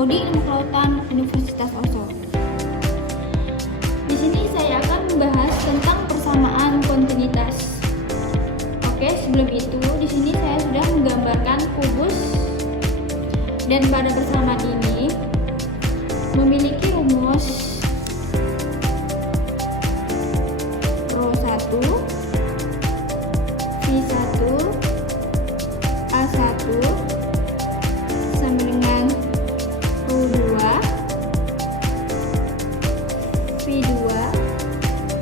Prodi Ilmu Kelautan Universitas Oslo. Di sini saya akan membahas tentang persamaan kontinuitas. Oke, sebelum itu di sini saya sudah menggambarkan kubus, dan pada persamaan ini memiliki rumus ρ1 V1 A1 sama dengan ρ2 V2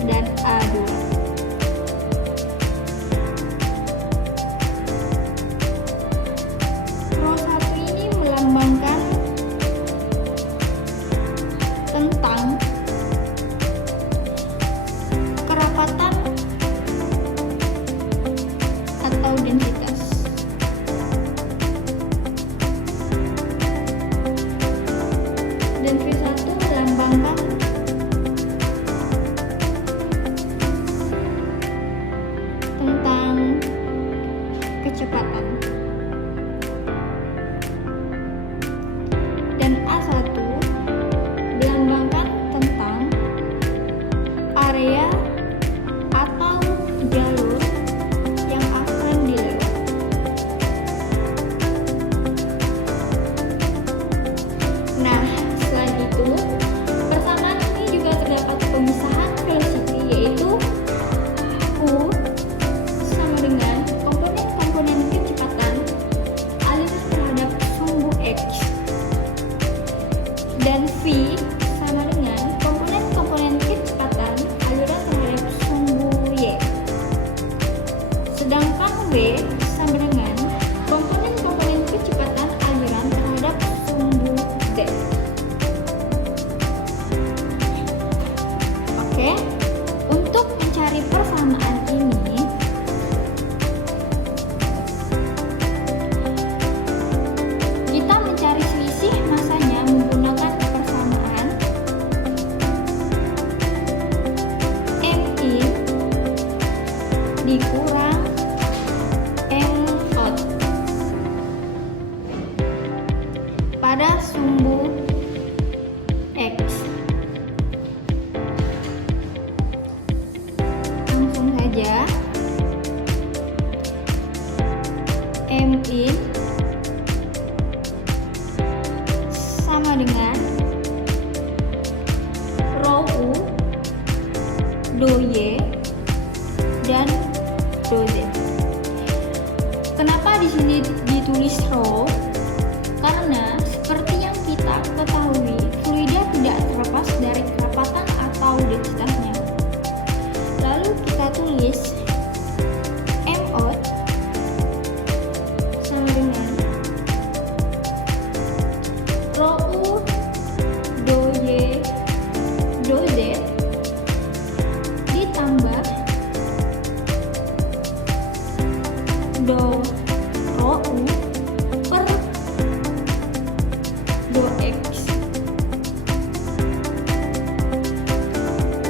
dan A2. ρ1 ini melambangkan tentang kerapatan atau densitas. Dan V1 melambangkan tentang kecepatan. Dan A1 melambangkan tentang area atau jalur yang akan dilewati. Nah, selain itu, persamaan ini juga terdapat pemisahan velocity, yaitu U sama dengan komponen-komponen kecepatan aliran terhadap sumbu X, dan V sama dengan komponen-komponen kecepatan aliran terhadap sumbu Y. Sedangkan W sama dengan komponen-komponen kecepatan aliran terhadap sumbu Z. Oke, untuk mencari persamaan ini, kita mencari selisih masanya menggunakan persamaan M in dikurang M out pada sumbu X. Langsung saja, M in sama dengan rho U do Y dan do Z. Kenapa di sini ditulis rho? Karena seperti yang kita ketahui, fluida tidak terlepas dari kerapatan atau densitasnya. Lalu kita tulis M out sama dengan rho U do Y do Z ditambah do rho U per do X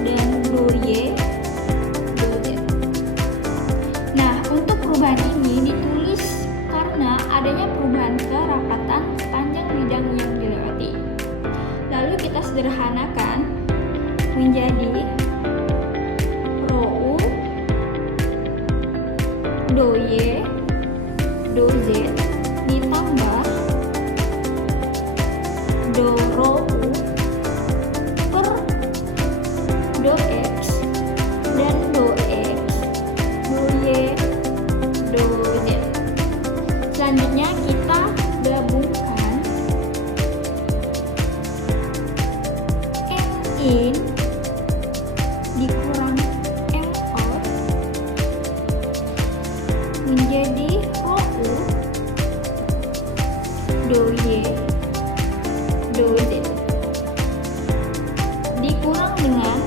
dan do Y do Z. Nah, untuk perubahan ini ditulis karena adanya perubahan kerapatan sepanjang bidang yang dilewati. Lalu kita sederhanakan menjadi rho U do Y do Z ditambah do rho U per do X dan do X do Y do Z. Selanjutnya kita gabungkan M in dikurang M out menjadi rho U do Y do Z dikurang dengan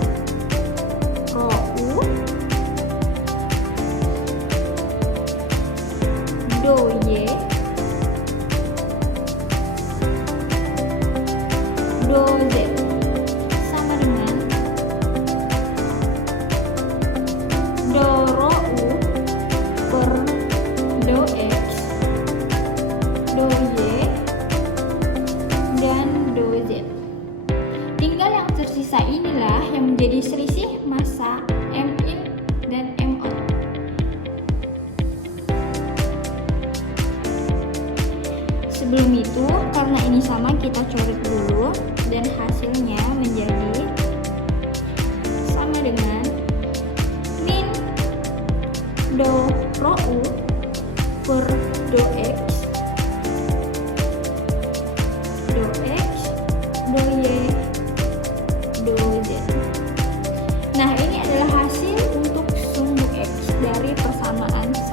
rho U do Y do Z sama dengan massa inilah yang menjadi selisih massa M in dan M out. Sebelum itu, karena ini sama, kita coret dulu dan hasilnya menjadi sama dengan min do rho U per do X do Y do Z. Nah, ini adalah hasil untuk sumbu X dari persamaan 1.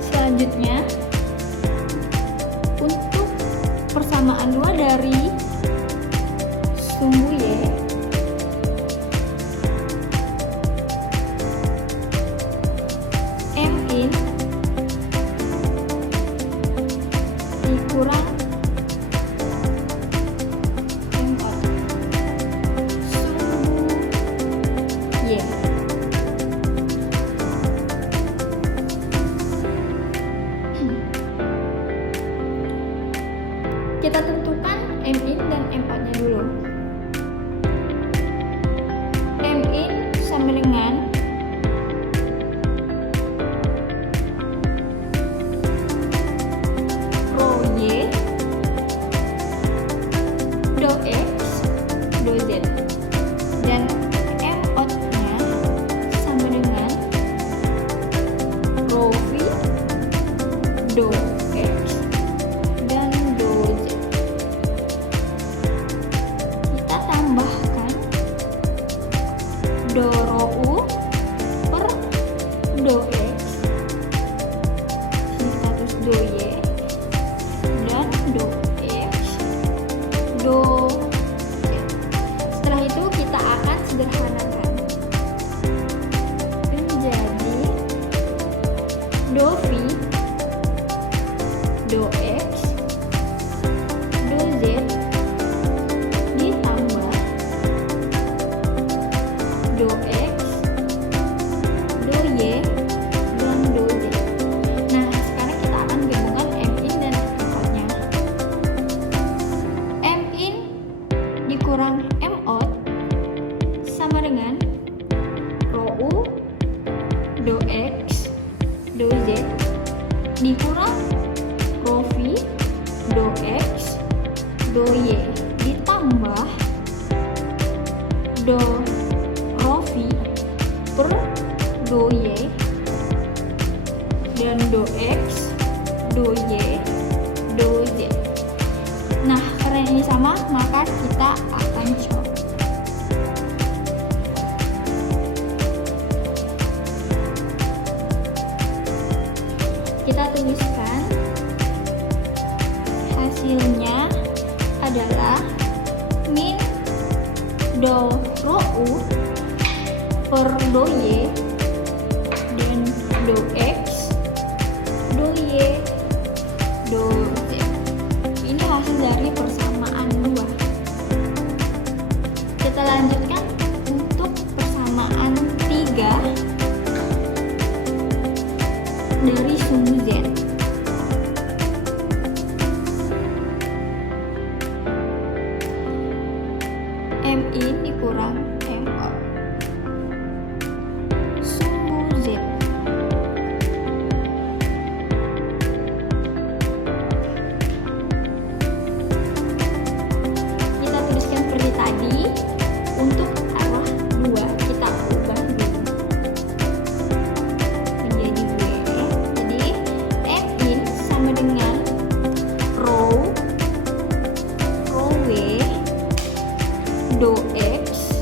Selanjutnya, untuk persamaan 2 dari sumbu Y, M in dikurang M out sumbu Y. Kita tentukan M in dan M out-nya dulu. M in sama dengan rho Y do X do Z, dan M out-nya sama dengan rho V do X dan do Z. Kita tambahkan do rho U per do X, sini status do Y, dan do X do Z. Setelah itu kita akan sederhanakan menjadi do V do X do Z ditambah do X do Y dan do Z. Nah, sekarang kita akan gabungkan M in dan M out-nya. M in dikurang M out sama dengan rho U do X do Z dikurang rho V do X do Y ditambah do rho V per do Y dan do X do Y do Z. Nah, karena ini sama, maka kita akan coba. Kita tuliskan hasilnya adalah min do rho U per do Y dan do X do Y do Z. Ini hasil dari persamaan 2. Kita lanjutkan untuk persamaan 3 dari sumbu Z. M in dikurang M out sumbu Z. Kita tuliskan seperti tadi. Untuk arah 2 kita ubah dulu menjadi W. Jadi M in sama dengan rho W do X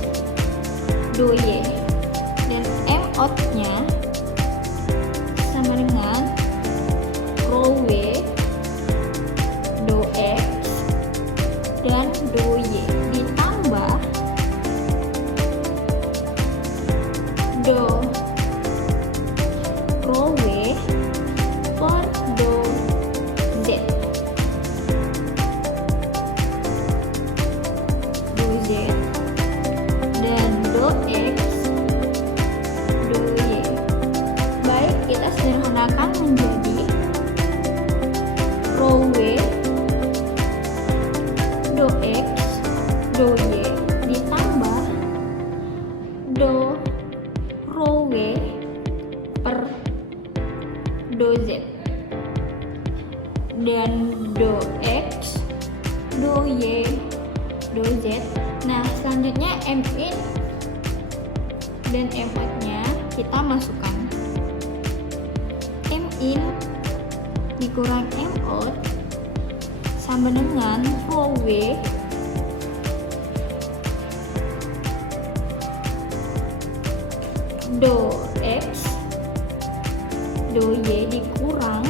do X, do Y, do Z. Nah, selanjutnya M in dan M out-nya kita masukkan. M in dikurang M out sama dengan row W do X, do Y dikurang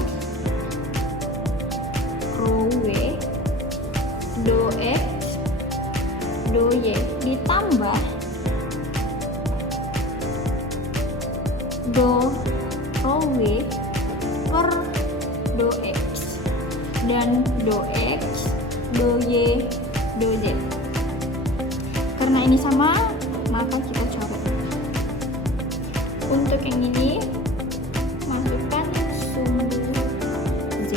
row W do X, do Y ditambah do row W per do X dan do X, do Y, do Z. Karena ini sama, maka kita coret. Untuk yang ini, masukkan sumbu Z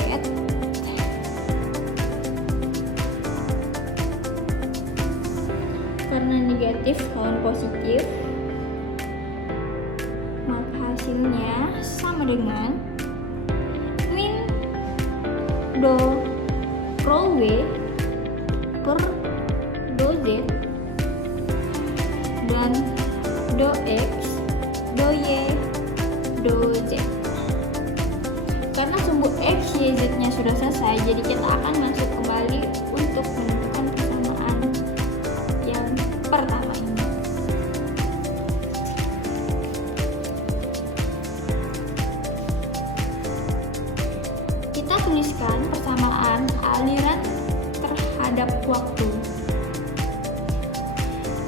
karena negatif lawan positif, maka hasilnya sama dengan min do row W per do Z dan do X, do Y, do Z. Karena sumbu X, Y, Z nya sudah selesai, jadi kita akan masuk kembali untuk menentukan persamaan yang pertama ini. Kita tuliskan persamaan aliran terhadap waktu.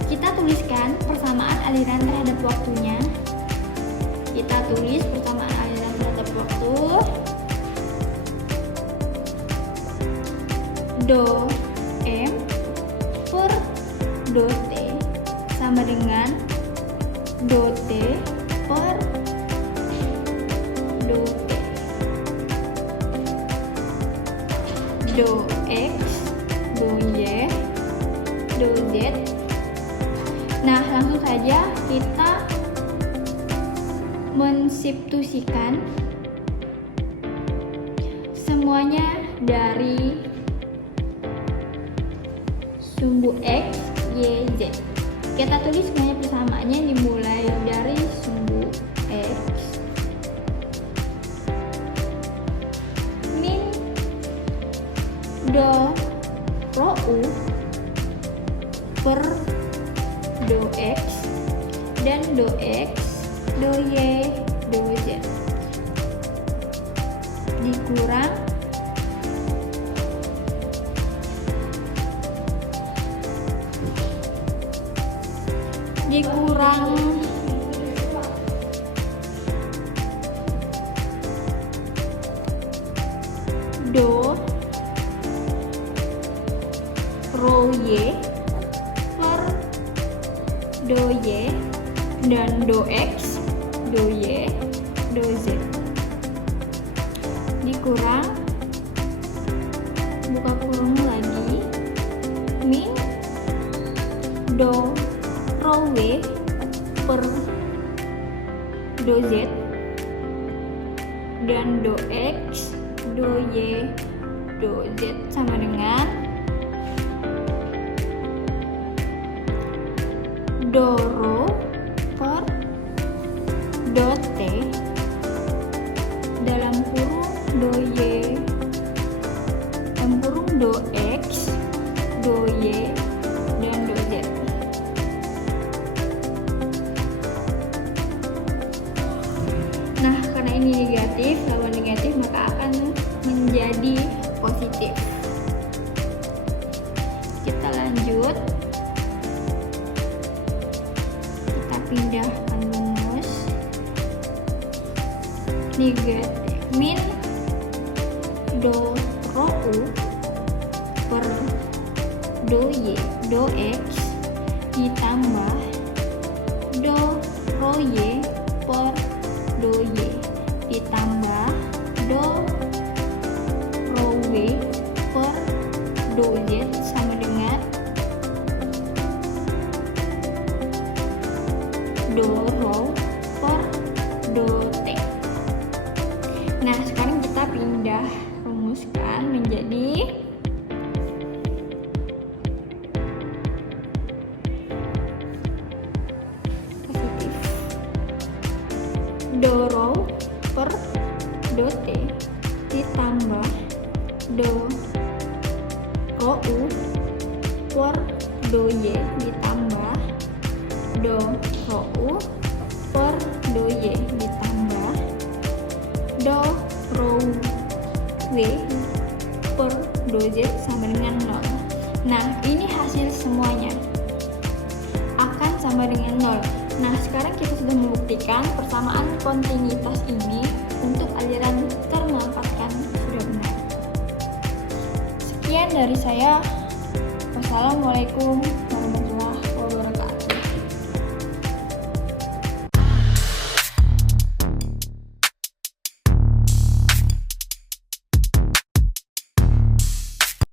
Kita tuliskan persamaan aliran terhadap waktunya. Kita tulis persamaan aliran terhadap waktu. Do M per do T sama dengan do T per do T. Do X, do Y, do Z. Nah, langsung saja kita mensubstitusikan semuanya dari sumbu X, Y, Z. Kita tulis semuanya persamaannya dimulai dari sumbu X min do row U per do X dan do X, do Y, do Z dikurang do row Y per do Y dan do X, do Y, do Z dikurang buka kurung lagi min do row W per do Z dan do X, do Y, do Z sama dengan do row per do T dalam kurung do Y dalam kurung do X, do Y, dan do Z. Nah, karena ini negatif, lawan negatif maka akan menjadi positif. Kita lanjut. Kita pindahkan rumus. Negatif min do row U per do Y, do X ditambah do row Y per do Y ditambah do row W per do Z sama dengan do row per do T. Nah, sekarang kita pindah rumuskan menjadi rho U per do Y ditambah do rho U per do Y ditambah do rho W per do Z sama dengan 0. Nah, ini hasil semuanya akan sama dengan 0. Nah, sekarang kita sudah membuktikan persamaan kontinuitas ini untuk aliran termanfaatkan sudah benar. Sekian dari saya. Wassalamualaikum